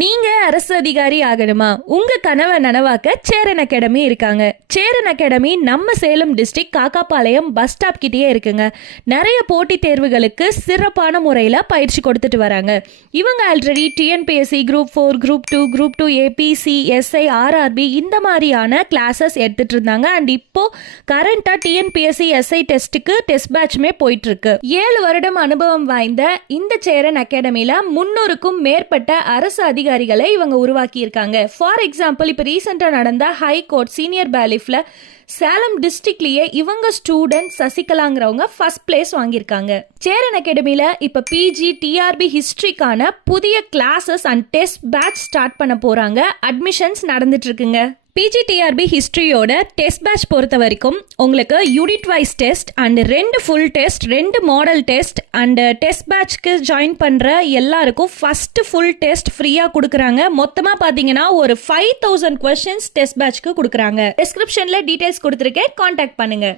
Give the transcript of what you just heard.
நீங்க அரசு அதிகாரி ஆகணுமா? உங்க கனவை நனவாக்க சேரன் அகாடமி இருக்காங்க. சேரன் அகாடமி நம்ம Salem district Kakkapalayam bus stop கிட்டேயே இருக்குங்க. நிறைய போட்டித் தேர்வுகளுக்கு சிறப்பான முறையில் பயிற்சி கொடுத்துட்டு வராங்க. இவங்க already TNPSC group 4, group 2, group 2 ABC, SI, RRB இந்த மாதிரியான கிளாஸஸ் எடுத்துட்டு இருந்தாங்க. அண்ட் இப்போ கரண்டா டிஎன்பிஎஸ்சி எஸ்ஐ டெஸ்ட்டுக்கு டெஸ்ட் பேட்ச்மே போயிட்டு இருக்கு. 7 வருடம் அனுபவம் வாய்ந்த இந்த சேரன் அகாடமியில 300க்கும் மேற்பட்ட அரசு அதிகாரிகளை இவங்க உருவாக்கி இருக்காங்க. ஃபார் எக்ஸாம்பிள், இப்போ ரீசெண்டா நடந்த ஹை கோர்ட் சீனியர் பேலிஃப்ல சேலம் டிஸ்ட்ரிக்ட்லயே இவங்க ஸ்டூடெண்ட் சசிகலாங்கிறவங்க ஃபர்ஸ்ட் பிளேஸ் வாங்கியிருக்காங்க. சேரன் அகாடமியில இப்ப பிஜி டிஆர்பி ஹிஸ்டரிக்கான புதிய classes and test batch start பண்ண போறாங்க. அட்மிஷன்ஸ் நடந்துட்டு இருக்குங்க. பிஜிடிஆர்பி ஹிஸ்ட்ரியோட டெஸ்ட் பேட்ச் பொறுத்த வரைக்கும் உங்களுக்கு unit wise test and 2 full test, 2 model test and test பேட்ச்க்கு ஜாயின் பண்ற எல்லாருக்கும் ஃபர்ஸ்ட் ஃபுல் டெஸ்ட் ஃப்ரீயா கொடுக்குறாங்க. மொத்தமா பாத்தீங்கன்னா ஒரு 5000 கொஸ்டின்ஸ் டெஸ்ட் பேட்ச்க்கு கொடுக்குறாங்க. டிஸ்கிரிப்ஷன்ல டீடைல்ஸ் கொடுத்துருக்கேன், கான்டாக்ட் பண்ணுங்க.